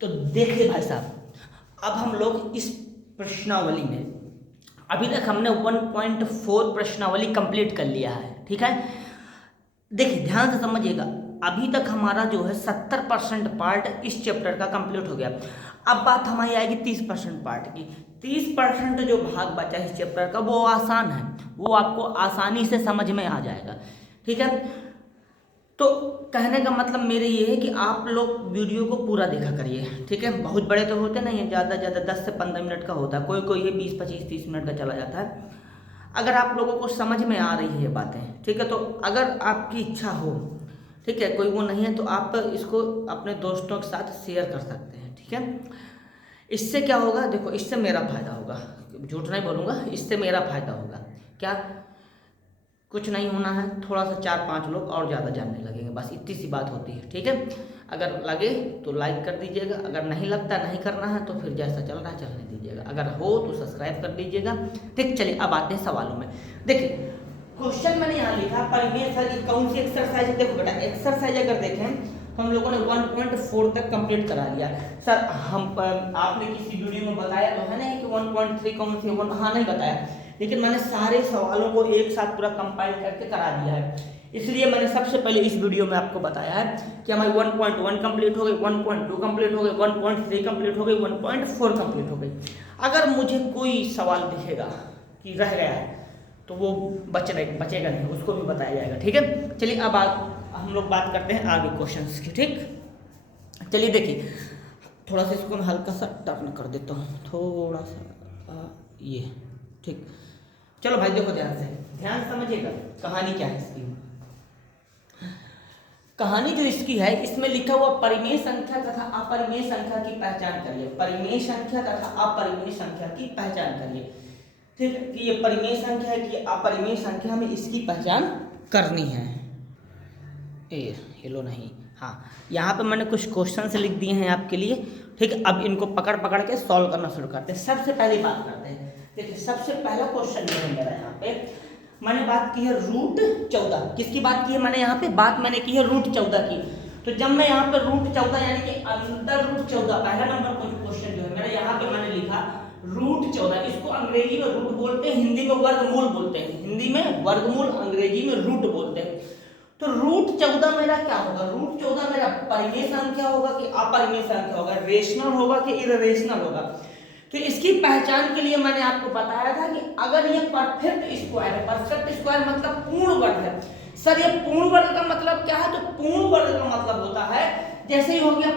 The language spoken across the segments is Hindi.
तो देखिए भाई साहब, अब हम लोग इस प्रश्नावली में अभी तक हमने 1.4 प्रश्नावली कंप्लीट कर लिया है, ठीक है। देखिए ध्यान से समझिएगा, अभी तक हमारा जो है 70% पार्ट इस चैप्टर का कंप्लीट हो गया। अब बात हमारी आएगी 30% पार्ट की। 30% जो भाग बचा है इस चैप्टर का वो आसान है, वो आपको आसानी से समझ में आ जाएगा, ठीक है। तो कहने का मतलब मेरे ये है कि आप लोग वीडियो को पूरा देखा करिए, ठीक है। बहुत बड़े तो होते नहीं है, ज़्यादा ज़्यादा 10 से 15 मिनट का होता है, कोई कोई ये 20, 25, 30 मिनट का चला जाता है। अगर आप लोगों को समझ में आ रही है बातें, ठीक है, तो अगर आपकी इच्छा हो, ठीक है, कोई वो नहीं है तो आप इसको अपने दोस्तों के साथ शेयर कर सकते हैं, ठीक है। इससे क्या होगा, देखो इससे मेरा फायदा होगा, झूठ नहीं बोलूँगा, इससे मेरा फायदा होगा। क्या, कुछ नहीं होना है, थोड़ा सा 4-5 लोग और ज़्यादा जानने लगेंगे, बस इतनी सी बात होती है, ठीक है। अगर लगे तो लाइक कर दीजिएगा, अगर नहीं लगता, नहीं करना है तो फिर जैसा चल रहा है चलने दीजिएगा, अगर हो तो सब्सक्राइब कर लीजिएगा, ठीक। चलिए अब आते हैं सवालों में। देखिए क्वेश्चन मैंने यहाँ लिखा, परिमेय सर की कौन सी एक्सरसाइज है। देखो बेटा, एक्सरसाइज अगर देखें तो हम लोगों ने 1.4 तक कंप्लीट करा लिया। सर हम आपने किसी वीडियो में बताया तो है ना कि 1.3 कौन सी, हाँ नहीं बताया, लेकिन मैंने सारे सवालों को एक साथ पूरा कंपाइल करके करा दिया है। इसलिए मैंने सबसे पहले इस वीडियो में आपको बताया है कि हमारी 1.1 कंप्लीट हो गई, 1.2 कंप्लीट हो गई, 1.3 कंप्लीट हो गई, 1.4 कंप्लीट हो गई। अगर मुझे कोई सवाल दिखेगा कि रह गया है तो वो बचेगा नहीं, उसको भी बताया जाएगा, ठीक है। चलिए अब हम लोग बात करते हैं आगे क्वेश्चंस की, ठीक। चलिए देखिए, थोड़ा सा इसको मैं हल्का सा टर्न कर देता हूँ, थोड़ा सा ये, ठीक। चलो भाई देखो ध्यान समझिएगा, कहानी क्या है इसकी। कहानी जो इसकी है, इसमें लिखा हुआ परिमेय संख्या तथा अपरिमेय संख्या की पहचान करिए। परिमेय संख्या तथा अपरिमेय संख्या की पहचान करिए, ठीक है, कि ये परिमेय संख्या है कि अपरिमेय संख्या में इसकी पहचान करनी है। ये लो नहीं, हाँ यहाँ पे मैंने कुछ क्वेश्चंस लिख दिए हैं आपके लिए, ठीक है। अब इनको पकड़ पकड़ के सॉल्व करना शुरू करते हैं। सबसे पहली बात करते हैं, देखिए सबसे पहला क्वेश्चन जो है मेरा यहाँ पे, मैंने बात की है √14। किसकी बात की है मैंने यहाँ पे, बात मैंने की है √14 की। तो जब मैं यहाँ पे √14 यानी कि अंतर √14, पहला नंबर क्वेश्चन जो है मेरा, यहाँ पे मैंने लिखा √14, इसको अंग्रेजी में रूट बोलते हैं, हिंदी में वर्गमूल बोलते हैं। हिंदी में वर्गमूल, अंग्रेजी में रूट बोलते हैं। तो √14 मेरा क्या होगा, √14 मेरा परिमेय संख्या होगा कि अपरिमेय संख्या होगा, रेशनल होगा कि इररेशनल होगा। तो इसकी पहचान के लिए मैंने आपको बताया था कि अगर ये परफेक्ट स्क्वायर है, परफेक्ट स्क्वायर मतलब पूर्ण वर्ग है। सर ये पूर्ण वर्ग का मतलब क्या है, तो पूर्ण वर्ग का मतलब होता है, जैसे ही हो गया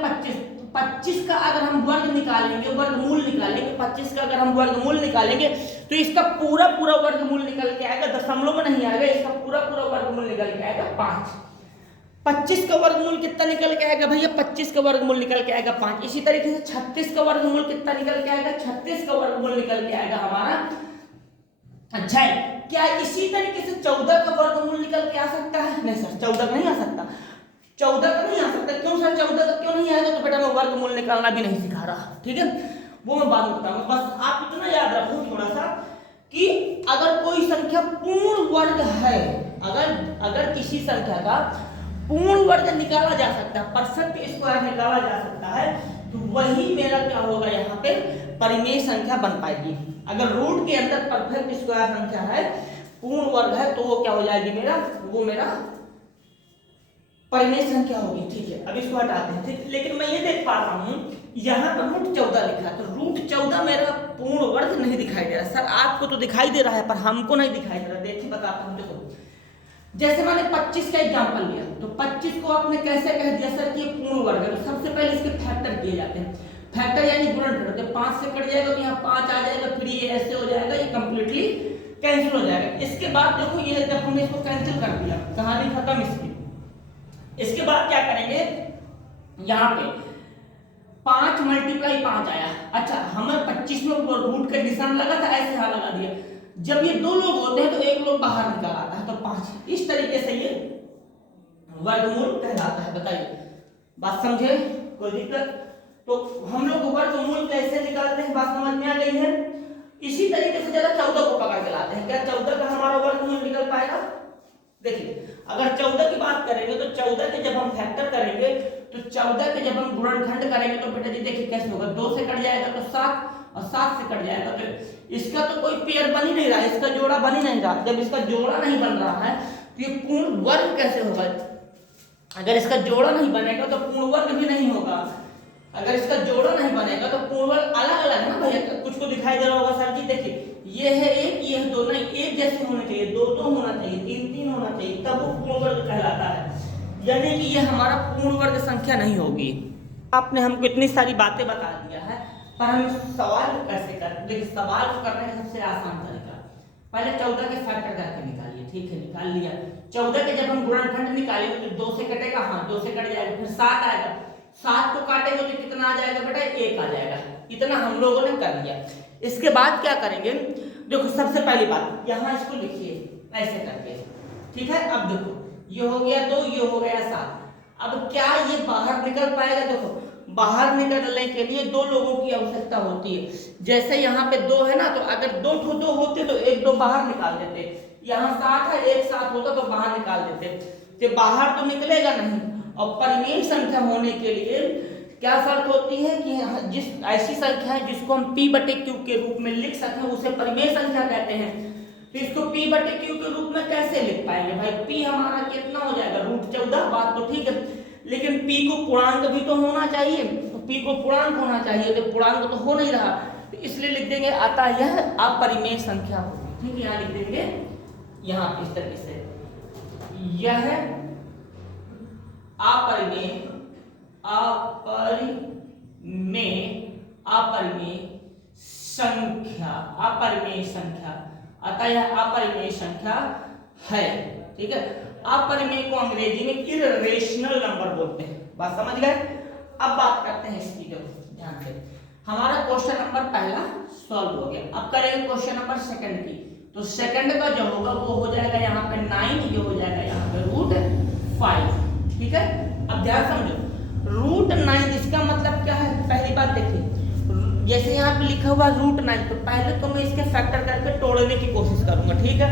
25 का अगर हम वर्ग निकालेंगे, वर्गमूल निकालेंगे, 25 का अगर हम वर्गमूल निकालेंगे तो इसका पूरा पूरा वर्गमूल निकल के आएगा, दशमलव में नहीं आएगा, इसका पूरा पूरा वर्गमूल निकल के आएगा 5। 25 का वर्गमूल कितना निकल के आएगा भैया, 25 का वर्गमूल निकल के आएगा 5। इसी तरीके से 36 का वर्गमूल कितना निकल के आएगा, 36 का वर्गमूल निकल के आएगा हमारा 6। क्या इसी तरीके से 14 का वर्गमूल निकल के आ सकता है? नहीं सर 14 का नहीं आ सकता, 14 का नहीं आ सकता। क्यों सर 14 का क्यों नहीं आएगा? तो बेटा मैं वर्गमूल निकालना भी नहीं सिखा रहा, ठीक है, वो मैं बाद में बताऊंगा। बस आप इतना याद रखो थोड़ा सा कि अगर कोई संख्या पूर्ण वर्ग है, अगर किसी संख्या का पूर्ण वर्ग निकाला जा सकता है, परफेक्ट स्क्वायर निकाला जा सकता है, तो वही मेरा क्या होगा, यहाँ पे परिमेय संख्या बन पाएगी। अगर रूट के अंदर परफेक्ट स्क्वायर संख्या है, पूर्ण वर्ग है, तो वो क्या हो जाएगी मेरा, वो मेरा परिमेय संख्या होगी, ठीक है। अब इसको हटाते हैं, ठीक। लेकिन मैं ये देख पा रहा हूँ यहाँ पर √14 लिखा है, तो √14 मेरा पूर्ण वर्ग नहीं दिखाई दे रहा। सर आपको तो दिखाई दे रहा है पर हमको नहीं दिखाई दे रहा। देखिए बताता हूँ, देखो जैसे मैंने 25 का एग्जांपल लिया, तो 25 को आपने कैसे कह दिया सर कि ये पूर्ण वर्ग है, तो सबसे पहले इसके फैक्टर किए जाते हैं। फैक्टर यानी गुणन करते हैं, 5 से कट जाएगा तो यहाँ 5 आ जाएगा, फिर ये ऐसे हो जाएगा, ये कंप्लीटली कैंसिल हो जाएगा। इसके बाद देखो ये जब हमने इसको कैंसिल कर दिया, कहानी खत्म इसकी। इसके बाद क्या करेंगे, यहाँ पे 5 × 5 आया। अच्छा हमें 25 में रूट का निशान लगा था, ऐसे यहाँ लगा दिया। जब ये 2 लोग होते हैं तो एक लोग बाहर निकल आता है, तो 5। इस तरीके से ये वर्गमूल कहलाता है। बताइए बात समझे, कोई दिक्कत? तो हम लोग वर्गमूल कैसे निकालते हैं, बात समझ में आ गई है। इसी तरीके से जरा 14 को पकड़ के लाते हैं। क्या 14 का हमारा वर्गमूल निकल पाएगा? देखिए अगर 14 की बात करेंगे तो 14 के जब हम फैक्टर करेंगे तो 14 के जब हम गुणनखंड करेंगे तो बेटा जी देखिए कैसे होगा, 2 से कट जाएगा तो 7 और 7 से कट जाएगा तो इसका तो कोई पेयर बन ही नहीं रहा, इसका जोड़ा बन ही नहीं रहा। जब इसका जोड़ा नहीं बन रहा है तो ये पूर्ण वर्ग कैसे होगा? अगर इसका जोड़ा नहीं बनेगा तो पूर्ण वर्ग भी नहीं होगा। अगर इसका जोड़ा नहीं बनेगा तो पूर्ण वर्ग अलग अलग है ना भैया, कुछ को दिखाई दे रहा होगा सर जी देखिए ये है एक, ये है दो, नहीं एक जैसे होने चाहिए, दो दो होना चाहिए, तीन तीन होना चाहिए, तब वो पूर्ण वर्ग कहलाता है। यानी कि ये हमारा पूर्ण वर्ग संख्या नहीं होगी। आपने हमको इतनी सारी बातें बता दिया है, पर हम सवाल को कैसे करें? देखिए सवाल को करने का सबसे आसान तरीका, पहले 14 के फैक्टर करके निकालिए। ठीक है, निकाल लिया। 14 के जब हम गुणनखंड निकालेंगे तो 2 से कटेगा, हाँ 2 से कट जाएगा, फिर 7 आएगा, 7 को काटेंगे तो कितना आ जाएगा बेटा? 1 आ जाएगा। इतना हम लोगों ने कर लिया। इसके बाद क्या करेंगे? देखो सबसे पहली बात यहाँ इसको लिखिए ऐसे करके, ठीक है। अब देखो ये हो गया 2, ये हो गया 7। अब क्या ये बाहर निकल पाएगा? देखो बाहर निकलने के लिए 2 लोगों की आवश्यकता होती है। जैसे यहाँ पे 2 है ना, तो अगर 2 ठो 2 होते तो 1 2 बाहर निकाल देते। यहाँ 7 है, 1 7 होता तो बाहर निकाल देते, तो बाहर तो निकलेगा नहीं। और परिमेय संख्या होने के लिए क्या शर्त होती है कि जिस ऐसी संख्या है जिसको हम p/q के रूप में लिख सकते हैं उसे परिमेय संख्या कहते हैं। तो इसको p/q के रूप में कैसे लिख पाएंगे भाई? p हमारा कितना हो जाएगा? √14। बात तो ठीक है, लेकिन p को पूर्णांक भी तो होना चाहिए, तो p को पूर्णांक होना चाहिए, तो पूर्णांक तो हो नहीं रहा, तो इसलिए लिख देंगे अतः यह अपरिमेय संख्या होगी। ठीक है, यहाँ लिख देंगे यहाँ इस तरीके से, यह अपरिमेय संख्या, अतः यह अपरिमेय संख्या है। ठीक है, अपरिमेय को अंग्रेजी में इररेशनल नंबर बोलते हैं। बात समझ गए? अब बात करते हैं इसकी, देखो ध्यान से, हमारा क्वेश्चन नंबर पहला सॉल्व हो गया। अब करेंगे क्वेश्चन नंबर सेकंड की। तो सेकंड का जो होगा वो हो जाएगा यहाँ पे 9, ये हो जाएगा यहाँ पे √5। ठीक है, अब ध्यान समझो, √9 इसका मतलब क्या है? पहली बात देखिए, जैसे यहाँ पे लिखा हुआ √9, तो पहले तो मैं इसके फैक्टर करके तोड़ने की कोशिश करूंगा। ठीक है,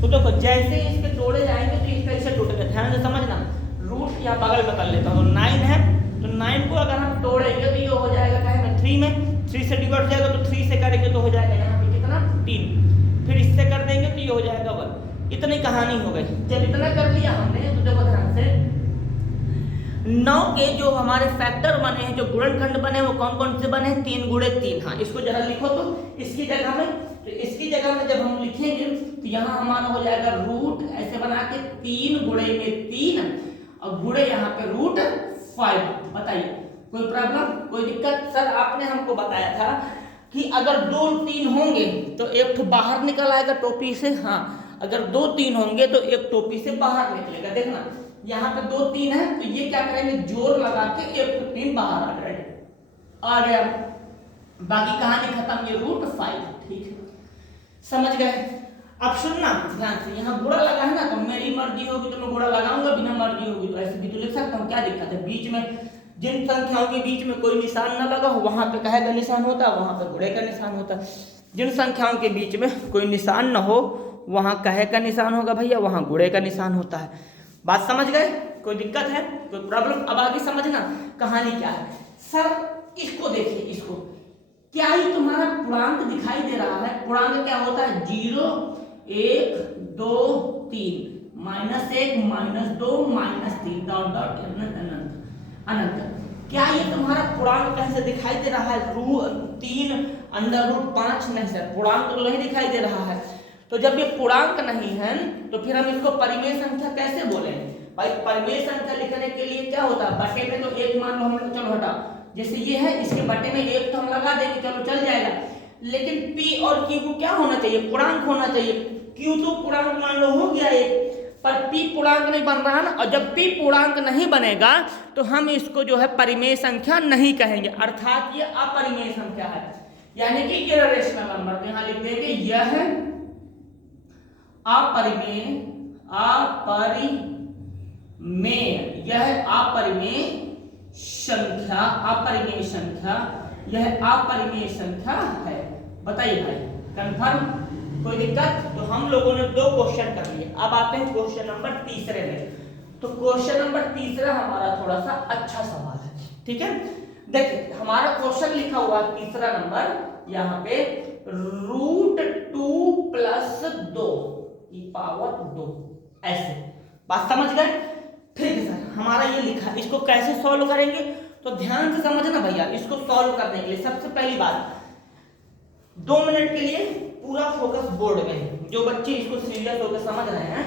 तो देखो जैसे इसके तोड़े जाएंगे तो इसका इससे टूटेगा। ध्यान से समझना, रूट यहाँ बगल में कर लेता हूँ, 9 है तो 9 को अगर हम तोड़ेंगे तो ये हो जाएगा क्या है? 3 में 3 से डिवाइड जाएगा, तो 3 से करेंगे तो हो जाएगा यहाँ पे कितना? 3। फिर इससे कर देंगे तो ये हो जाएगा 1। इतनी कहानी हो गई। जब इतना कर लिया हमने तो देखो ध्यान से, 9 के जो हमारे फैक्टर बने हैं, जो गुणनखंड बने हैं, वो कौन कौन से बने हैं? 3 × 3। हाँ, इसको जरा लिखो तो इसकी जगह में, तो इसकी जगह में जब हम लिखेंगे तो यहाँ हमारा हो जाएगा रूट ऐसे बना के 3 × 3 और गुणे यहाँ पे √5। बताइए कोई प्रॉब्लम, कोई दिक्कत? सर आपने हमको बताया था कि अगर 2 3 होंगे तो एक तो बाहर निकल आएगा टोपी से। हाँ, अगर 2 3 होंगे तो एक टोपी से बाहर निकलेगा। देखना यहाँ पे 2 3 है तो ये क्या करेंगे? जोड़ लगा के 1 तो 3 बाहर आ गया, बाकी कहानी खत्म, ये √5। ठीक है, समझ गए? अब सुनना ध्यान से, यहाँ गुणा लगा है ना, तो मेरी मर्जी होगी तो मैं गुणा लगाऊंगा, बिना मर्जी होगी तो ऐसे भी तो लिख सकता हूँ, क्या दिक्कत है? बीच में जिन संख्याओं के बीच में कोई निशान न लगा हो वहां पे कहे का निशान होता है, वहां पे गुणे का निशान होता है। जिन संख्याओं के बीच में कोई निशान न हो वहां कहे का निशान होगा भैया, वहां गुणे का निशान होता है। बात समझ गए? कोई दिक्कत है, कोई प्रॉब्लम? अब आगे समझना कहानी क्या है। सर इसको देखिए, इसको क्या ही तुम्हारा पूर्णांक दिखाई दे रहा है? पूर्णांक क्या होता है? 0 1 2 3 -1 -2 -3 डॉट डॉट अनंत। क्या ये तुम्हारा पूर्णांक कैसे दिखाई दे रहा है? 3 √5 नहीं सर, पूर्णांक तो नहीं दिखाई दे रहा है। तो जब ये पूर्णांक नहीं है तो फिर हम इसको परिमेय संख्या कैसे बोलेंगे? भाई परिमेय संख्या लिखने के लिए क्या होता है? बटे में तो 1 मान लो हम लोग, चलो हटा, जैसे ये है इसके बटे में 1 तो हम लगा देंगे, चलो चल जाएगा। लेकिन p और q को क्या होना चाहिए? पूर्णांक होना चाहिए। q तो पूर्णांक मान लो हो गया 1, पर p पूर्णांक नहीं बन रहा ना, और जब p पूर्णांक नहीं बनेगा तो हम इसको जो है परिमेय संख्या नहीं कहेंगे, अर्थात ये अपरिमेय संख्या है, यानी कि इररेशनल नंबर। तो यहाँ लिख देंगे यह अपरिमेय, यह अपरिमेय संख्या, यह अपरिमेय संख्या है। बताइए भाई, कंफर्म? कोई दिक्कत? तो हम लोगों ने 2 क्वेश्चन कर लिए। अब आते हैं क्वेश्चन नंबर तीसरे में। तो क्वेश्चन नंबर तीसरा हमारा थोड़ा सा अच्छा सवाल है, ठीक है। देखिए हमारा क्वेश्चन लिखा हुआ तीसरा नंबर यहाँ पे √2 + 2 की पावर 2, ऐसे बात समझ गए? ठीक है सर, हमारा ये लिखा, इसको कैसे सॉल्व करेंगे तो ध्यान से समझना भैया। इसको सॉल्व करने के लिए सबसे पहली बात 2 मिनट के लिए पूरा फोकस बोर्ड में, जो बच्चे इसको सीरियस होकर समझ रहे हैं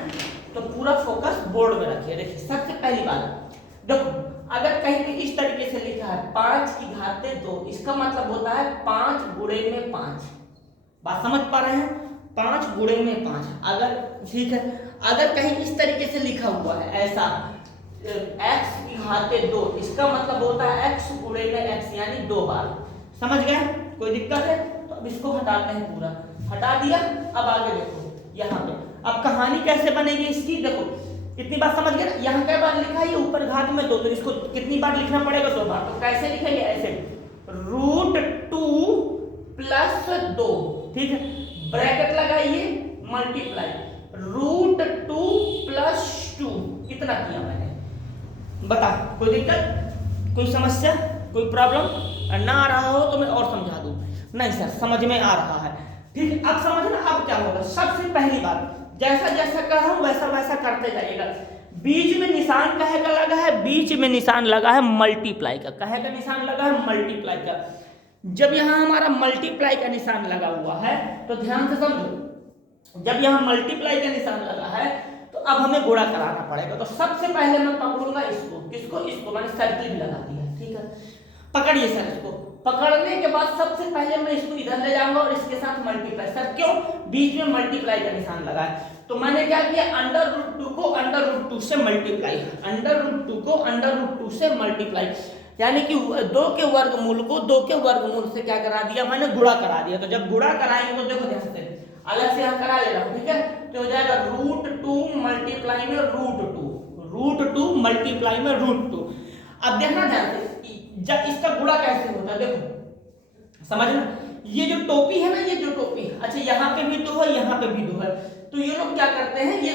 तो पूरा फोकस बोर्ड में रखिए। देखिए सबसे पहली बात देखो, अगर कहीं पे इस तरीके से लिखा है 5 की घात 2, इसका मतलब होता है 5 गुणे में 5। बात समझ पा रहे हैं? 5 गुणे में 5। अगर ठीक है, अगर कहीं इस तरीके से लिखा हुआ है ऐसा x की घात 2, इसका मतलब होता है x गुणे में x, यानी 2 बार। समझ गए? कोई दिक्कत है? तो अब इसको हटाते हैं, पूरा हटा दिया। अब आगे देखो यहाँ पे, अब कहानी कैसे बनेगी इसकी, देखो इतनी बात समझ गए ना। यहाँ क्या बार लिखा है, ये ऊपर घात में 2, तो इसको कितनी बार लिखना पड़ेगा? 2 बार। तो कैसे लिखेंगे? ऐसे √2 + 2, ठीक है, ब्रैकेट लगाइए, मल्टीप्लाई √2 + 2, इतना किया मैंने। बता कोई दिक्कत, कोई समस्या, कोई प्रॉब्लम? ना आ रहा हो तो मैं और समझा दूं। नहीं सर समझ में आ रहा है, ठीक है। अब समझना अब क्या होगा। सबसे पहली बात, जैसा जैसा कर रहा हूं वैसा वैसा करते जाइएगा। बीच में निशान काहे का लगा है? बीच में निशान लगा है मल्टीप्लाई का। काहे का निशान लगा है? मल्टीप्लाई का। जब यहाँ हमारा मल्टीप्लाई का निशान लगा हुआ है तो ध्यान से समझो, जब यहाँ मल्टीप्लाई का निशान लगा है तो अब हमें गुणा कराना पड़ेगा। तो सबसे पहले मैं पकड़ूंगा इसको, किसको? इसको। मैंने सर्किल भी लगा दिया, ठीक है। पकड़िए सर इसको। पकड़ने के बाद सबसे पहले मैं इसको इधर ले जाऊंगा और इसके साथ मल्टीप्लाई। सर क्यों? बीच में मल्टीप्लाई का निशान लगा है। तो मैंने क्या किया, √2 को √2 से मल्टीप्लाई, √2 को √2 से मल्टीप्लाई, यानी कि 2 के वर्गमूल को 2 के वर्गमूल से क्या करा दिया मैंने? गुणा करा दिया। तो जब गुणा कराएंगे तो देखो ध्यान से, अलग से यहाँ करा ले रहा हूँ, ठीक है। तो हो जाएगा √2 मल्टीप्लाई में √2, √2 मल्टीप्लाई में √2। अब देखना ध्यान से, जब इसका गुणा कैसे होता है देखो, समझना। ये जो टोपी है ना, ये जो टोपी, अच्छा यहाँ पे भी 2 है, यहाँ पे भी 2 है, तो ये लोग क्या करते हैं, ये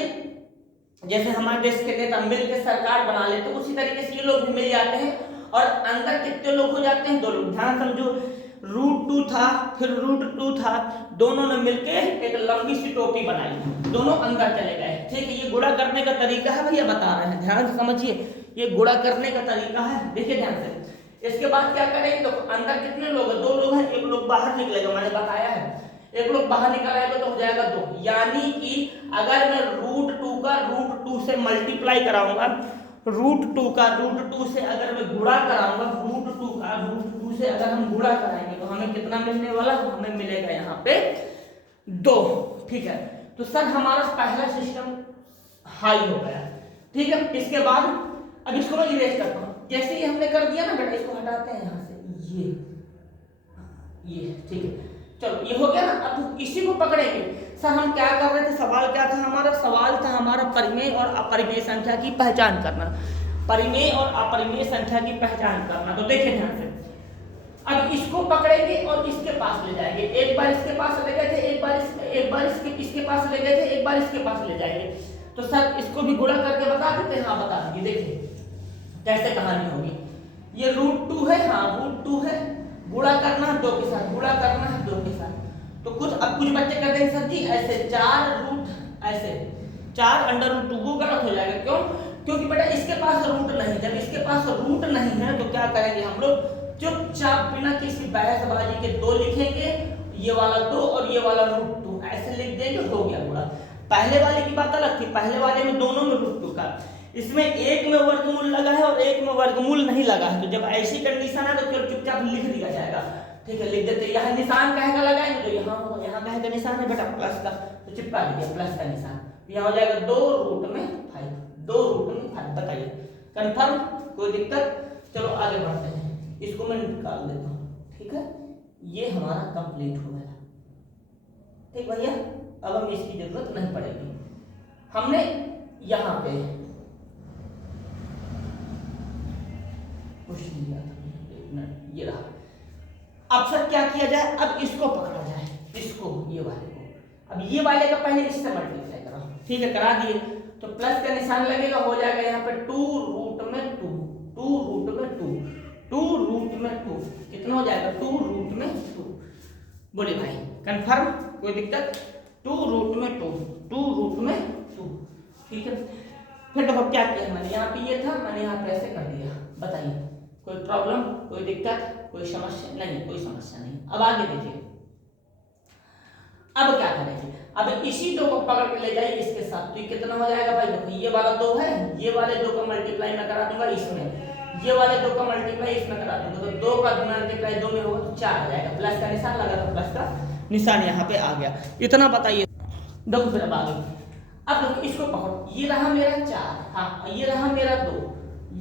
जैसे हमारे देश के नेता मिल के सरकार बना लेते हैं, उसी तरीके से ये लोग भी मिल जाते हैं और अंदर कितने लोग हो जाते हैं? 2 लोग। ध्यान समझो, √2 था, फिर √2 था, दोनों ने मिलके एक लंबी सी टोपी बनाई, दोनों अंदर चले गए, ठीक है। ये गुणा करने का तरीका है भैया, बता रहे हैं, ध्यान से समझिए, ये गुणा करने का तरीका है। देखिए ध्यान से, इसके बाद क्या करेंगे, तो अंदर कितने लोग हैं? 2 लोग हैं, एक लोग बाहर निकलेगा, मैंने बताया है, एक लोग बाहर निकल आएगा तो हो जाएगा 2। यानी कि अगर मैं √2 का √2 से मल्टीप्लाई कराऊंगा, √2 का √2 से अगर मैं गुणा कराऊंगा, √2 का √2 से अगर हम गुणा कराएंगे तो हमें कितना मिलने वाला? हमें मिलेगा यहाँ पे 2, ठीक है। तो सर हमारा पहला सिस्टम हाई हो गया, ठीक है। इसके बाद अब इसको मैं इरेज करता हूँ। जैसे ही हमने कर दिया ना बेटा, इसको हटाते हैं यहाँ से, ये ठीक है। चलो ये हो गया ना। अब इसी को पकड़ेंगे। सर हम क्या कर रहे थे? सवाल क्या था हमारा? सवाल था हमारा परिमेय और अपरिमेय संख्या की पहचान करना, परिमेय और अपरिमेय संख्या की पहचान करना। तो देखिए ध्यान से, अब इसको पकड़ेंगे और इसके पास ले जाएंगे। एक बार इसके पास ले गए थे, एक बार इसके पास ले गए थे, एक बार इसके पास ले जाएंगे। तो सर इसको भी गुणा करके बता देते हैं? हाँ बता दीजिए। देखिए कैसे कहानी होगी। ये √2 है, हाँ √2 है, गुणा करना है 2 के साथ, गुणा करना है 2 के साथ। तो कुछ बच्चे कहते हैं सर जी ऐसे 4 ऐसे 4 √2 वो गलत हो जाएगा। क्यों? क्योंकि बेटा इसके पास रूट नहीं। जब इसके पास रूट नहीं है तो क्या करेंगे हम लोग? चुपचाप बिना किसी बहसबाजी के 2 लिखेंगे, ये वाला 2 और ये वाला √2 ऐसे लिख देंगे, हो गया गुणा। पहले वाले की बात अलग थी, पहले वाले में दोनों में √2 का, इसमें एक में वर्गमूल लगा है और एक में वर्गमूल नहीं लगा है। तो जब ऐसी कंडीशन है तो चुपचाप लिख दिया जाएगा, ठीक है। लिख देते, यहाँ निशान काहे का लगाएंगे? तो यहाँ काहे का निशान है बेटा? प्लस का, तो चिपका दीजिए प्लस का निशान। यहाँ हो जाएगा 2√5, 2√5। बताइए कंफर्म? कोई दिक्कत? चलो आगे बढ़ते हैं, इसको मैं निकाल देता हूँ, ठीक है। ये हमारा कंप्लीट हो गया, ठीक भैया। अब हम इसकी जरूरत नहीं पड़ेगी। हमने यहाँ पे कुछ लिया था, एक मिनट, ये रहा। अब सर क्या किया जाए? अब इसको पकड़ा जाए, इसको, ये वाले को। अब ये वाले का पहले इससे मल्टीप्लाई करो, ठीक है, करा दिए तो प्लस का निशान लगेगा, हो जाएगा यहाँ पे 2 रूट में 2, 2 रूट में 2, 2 रूट में 2 कितना हो जाएगा 2 रूट में 2। बोले भाई कंफर्म, कोई दिक्कत? 2 रूट में 2, 2 रूट में 2, ठीक है। फिर देखो क्या किया मैंने, यहाँ पे ये था, मैंने यहाँ पे ऐसे कर दिया। बताइए कोई प्रॉब्लम, कोई दिक्कत, कोई समस्या? नहीं, कोई समस्या नहीं। अब आगे देखिए, अब क्या करेंगे, अब इसी 2 को पकड़ के ले जाइए इसके साथ, तो ये कितना हो जाएगा भाई? देखो ये वाला 2 है, ये वाले 2 का मल्टीप्लाई मैं करा दूंगा इसमें, ये वाले 2 का मल्टीप्लाई इसमें करा दूंगा, तो 2 का मल्टीप्लाई 2 में होगा तो 4 आ जाएगा। प्लस का निशान लगा तो प्लस का निशान यहाँ पे आ गया। इतना बताइए। देखो फिर अब आगे, अब देखो इसको पकड़ो, ये रहा मेरा 4, हाँ ये रहा मेरा 2,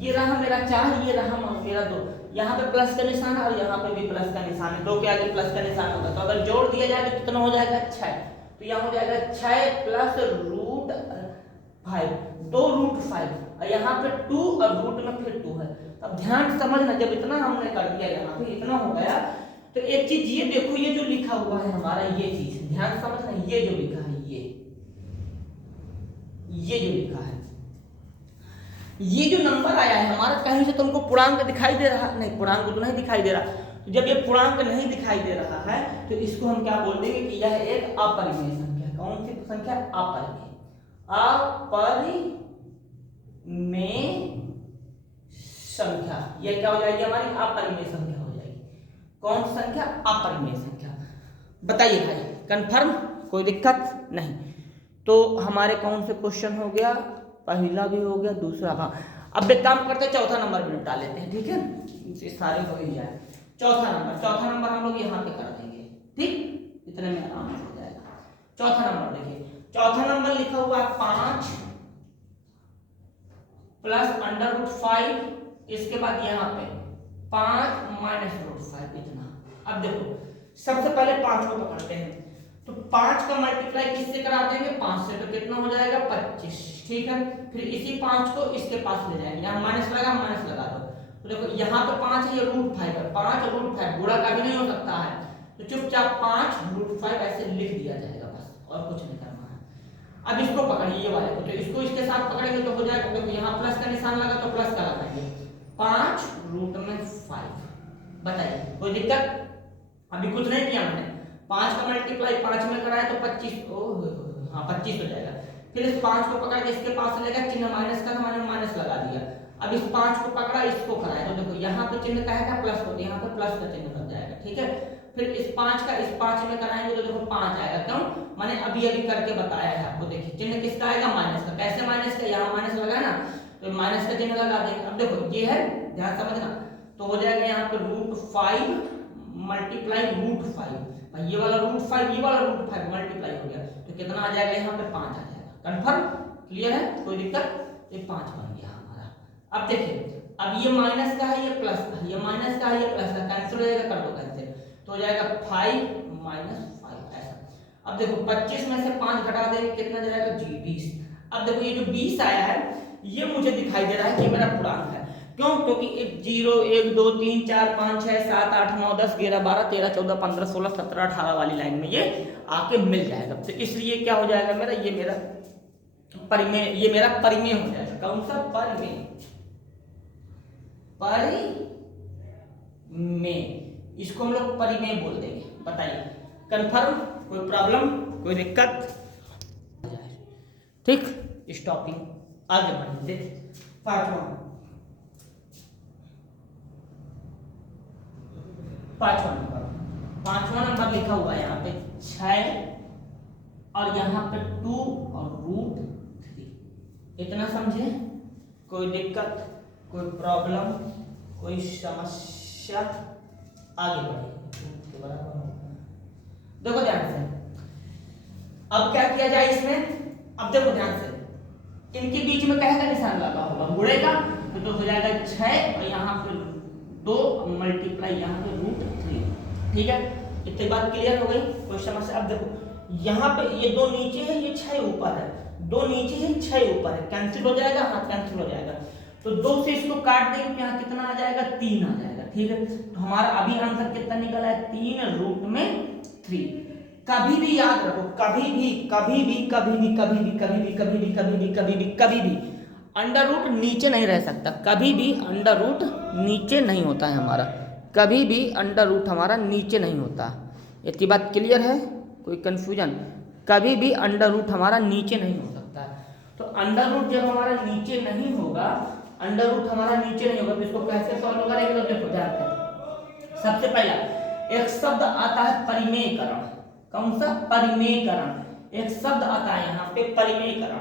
ये रहा मेरा 4, ये रहा मेरा 2, यहाँ पे प्लस का निशान है और यहाँ पे भी प्लस का निशान है, 2 के आगे प्लस का निशान होगा, तो अगर जोड़ दिया जाए तो कितना हो जाएगा 6, तो यहाँ हो जाएगा 6 प्लस रूट 5, 2 रूट 5, और यहाँ पे 2 और रूट में फिर 2 है। अब ध्यान से समझना, जब इतना हमने कर दिया यहाँ पे इतना हो गया, तो एक चीज ये देखो, ये जो लिखा हुआ है हमारा, ये चीज ध्यान से समझना, ये जो लिखा है ये जो लिखा है, ये जो नंबर आया है हमारा, कहीं से तुमको पूर्णांक दिखाई दे रहा? नहीं, पूर्णांक तो नहीं दिखाई दे रहा। तो जब ये पूर्णांक नहीं दिखाई दे रहा है तो इसको हम क्या बोल देंगे कि यह एक अपरिमेय संख्या। कौन सी संख्या? अपरिमेय, अपरिमेय संख्या। यह क्या हो जाएगी हमारी? अपरिमेय संख्या हो जाएगी। कौन सी संख्या? अपरिमेय संख्या। बताइए भाई कंफर्म, कोई दिक्कत नहीं? तो हमारे कौन से क्वेश्चन हो गया? पहला भी हो गया, दूसरा। हाँ, अब एक काम करते हैं, चौथा नंबर भी निपटा लेते हैं, ठीक है, ये सारे हो ही जाए। चौथा नंबर हम लोग यहाँ पे कर देंगे, ठीक, इतने में आराम हो जाएगा। चौथा नंबर देखिए, चौथा नंबर लिखा हुआ है 5 प्लस अंडर रूट 5, इसके बाद यहाँ पे 5 माइनस रूट 5, इतना। अब देखो सबसे पहले 5 को पकड़ते हैं, तो 5 का मल्टीप्लाई किससे करा देंगे? 5 से, तो कितना हो जाएगा 25, ठीक है। फिर इसी 5 को इसके पास ले जाएंगे, यहाँ माइनस लगा, माइनस लगा दो, तो देखो यहाँ पे 5 है, ये रूट 5 है, 5 रूट 5 गुणा का भी नहीं हो सकता है, तो चुपचाप 5 रूट 5 ऐसे लिख दिया जाएगा बस, और कुछ नहीं करना है। अब इसको पकड़िए, ये वाले को, तो इसको इसके साथ पकड़ेंगे तो हो जाएगा, देखो यहाँ प्लस का निशान लगा तो प्लस का लगाएंगे, 5 रूट में 5। बताइए कोई दिक्कत? अभी कुछ नहीं किया मैंने, 5 का मल्टीप्लाई 5 में कराया तो 25, हाँ 25 हो जाएगा। फिर इस 5 को पकड़ के इसके पास लेगा, चिन्ह माइनस का था, मैंने माइनस लगा दिया। अब इस 5 को पकड़ा, इसको कराया, तो देखो यहाँ पे चिन्ह का है प्लस को, यहाँ पे प्लस का चिन्ह लग जाएगा, ठीक है। फिर इस 5 का इस 5 में कराएंगे तो देखो 5 आएगा, क्यों? मैंने अभी करके बताया है आपको। देखिए चिन्ह किसका आएगा? माइनस का। कैसे माइनस का? यहाँ माइनस लगा ना, तो माइनस का चिन्ह लगा देंगे। अब देखो ये है, ध्यान समझना, तो हो जाएगा यहाँ पे रूट 5 मल्टीप्लाई रूट 5, ये वाला रूट 5, ये वाला रूट 5 मल्टीप्लाई हो गया, तो कितना आ जाएगा? यहाँ पे 5 आ जाएगा। कंफर्म, क्लियर है, कोई दिक्कत? ये 5 बन गया हमारा। अब देखिए, अब ये माइनस का है, ये प्लस का है, ये माइनस का है, ये प्लस का, कैंसिल हो जाएगा, कर दो कैंसिल, तो हो जाएगा 5 माइनस 5 ऐसा। अब देखो 25 में से 5 घटा देंगे, कितना जाएगा? जी 20। अब देखो ये जो 20 आया है, ये मुझे दिखाई दे रहा है कि मेरा पूर्णांक है। क्यों? क्योंकि 0 1 2 3 4 5 6 7 8 9 10 11 12 13 14 15 16 17 18 वाली लाइन में ये आके मिल जाएगा, तो इसलिए क्या हो जाएगा मेरा? ये मेरा परिमेय, ये मेरा परिमेय हो जाएगा। कौन सा? परिमेय, परिमेय, इसको हम लोग परिमेय बोल देंगे। बताइए कंफर्म, कोई प्रॉब्लम, कोई दिक्कत? ठीक, स्टॉपिंग, आगे बढ़ेंगे। पांचवा नंबर लिखा हुआ है यहाँ पे 6 और यहाँ पे 2 और रूट 3। इतना समझे? कोई दिक्कत, कोई प्रॉब्लम, कोई समस्या? आगे बढ़े। देखो ध्यान से, अब क्या किया जाए इसमें? अब देखो ध्यान से, इनके बीच में क्या का निशान लगा होगा? गुणे का, तो हो जाएगा 6 और यहाँ पे 2 मल्टीप्लाई यहाँ पे रूट 3। ठीक है, इतनी बात क्लियर हो गई? कोई समस्या? अब देखो यहाँ पे ये 2 नीचे है, ये 6 ऊपर है, 2 नीचे है 6 ऊपर है, कैंसिल हो जाएगा, हाँ कैंसिल हो जाएगा, तो 2 से इसको काट देंगे, यहाँ कितना आ जाएगा? 3 आ जाएगा। ठीक है, तो हमारा अभी आंसर कितना निकला है? 3 रूट में 3। कभी भी याद रखो, कभी भी कभी भी कभी भी कभी भी कभी भी कभी भी कभी भी कभी भी कभी भी अंडर रूट नीचे नहीं रह सकता, कभी भी अंडर रूट नीचे नहीं होता है हमारा, कभी भी अंडर रूट हमारा नीचे नहीं होता। इतनी बात क्लियर है? कोई कंफ्यूजन? कभी भी अंडर रूट हमारा नीचे नहीं हो सकता। तो अंडर रूट जब हमारा नीचे नहीं होगा, अंडर रूट हमारा नीचे नहीं होगा, तो इसको कैसे सॉल्व करेंगे? तो देखो ध्यान से, सबसे पहला एक शब्द आता है परिमेयकरण। कौन सा? परिमेयकरण। एक शब्द आता है यहाँ पे परिमेयकरण,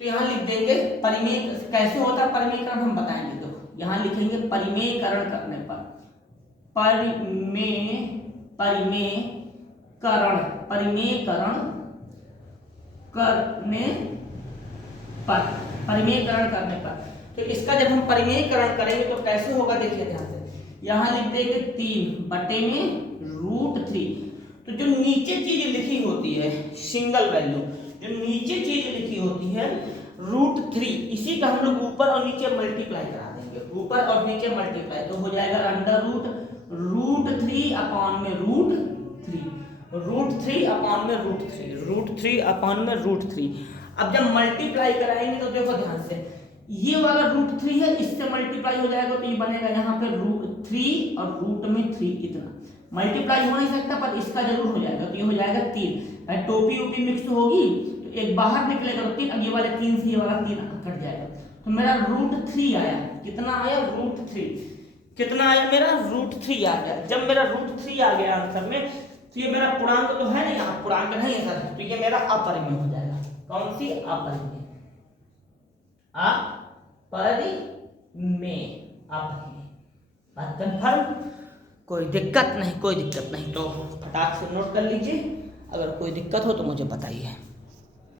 तो यहाँ लिख देंगे परिमेय। कैसे होता है परिमेयकरण हम बताएंगे। देखो यहाँ लिखेंगे परिमेयकरण करने पर, परिमेयकरण करने पर, तो इसका जब हम परिमेयकरण करेंगे तो कैसे होगा? देखिए ध्यान से, यहाँ लिख देंगे 3/√3। तो जो नीचे चीज लिखी होती है सिंगल वैल्यू, जो नीचे चीज लिखी होती है √3, इसी का हम लोग ऊपर और नीचे मल्टीप्लाई करा देंगे, ऊपर और नीचे मल्टीप्लाई, तो हो जाएगा अंडर रूट √3 अपॉन में √3, √3 अब जब मल्टीप्लाई कराएंगे तो देखो ध्यान से, ये वाला √3 है, इससे मल्टीप्लाई हो जाएगा तो ये बनेगा यहाँ पे √3 और रूट में 3, इतना मल्टीप्लाई हो नहीं सकता पर इसका जरूर हो जाएगा, तो ये हो जाएगा 3। टोपी ओपी मिक्स होगी तो एक बाहर निकलेगा तो 3, अब ये वाले 3 से ये वाला 3 कट जाएगा, तो मेरा √3 आया। कितना आया? √3। कितना आया? मेरा √3 आ गया। जब मेरा √3 आ गया आंसर में, तो ये मेरा पूर्णांक तो है नहीं, यहाँ पूर्णांक नहीं है सर, तो ये मेरा अपरिमेय हो जाएगा। कौन सी? अपरिमेय। बात कंफर्म? कोई दिक्कत नहीं, कोई दिक्कत नहीं, तो फटाक से नोट कर लीजिए। अगर कोई दिक्कत हो तो मुझे बताइए।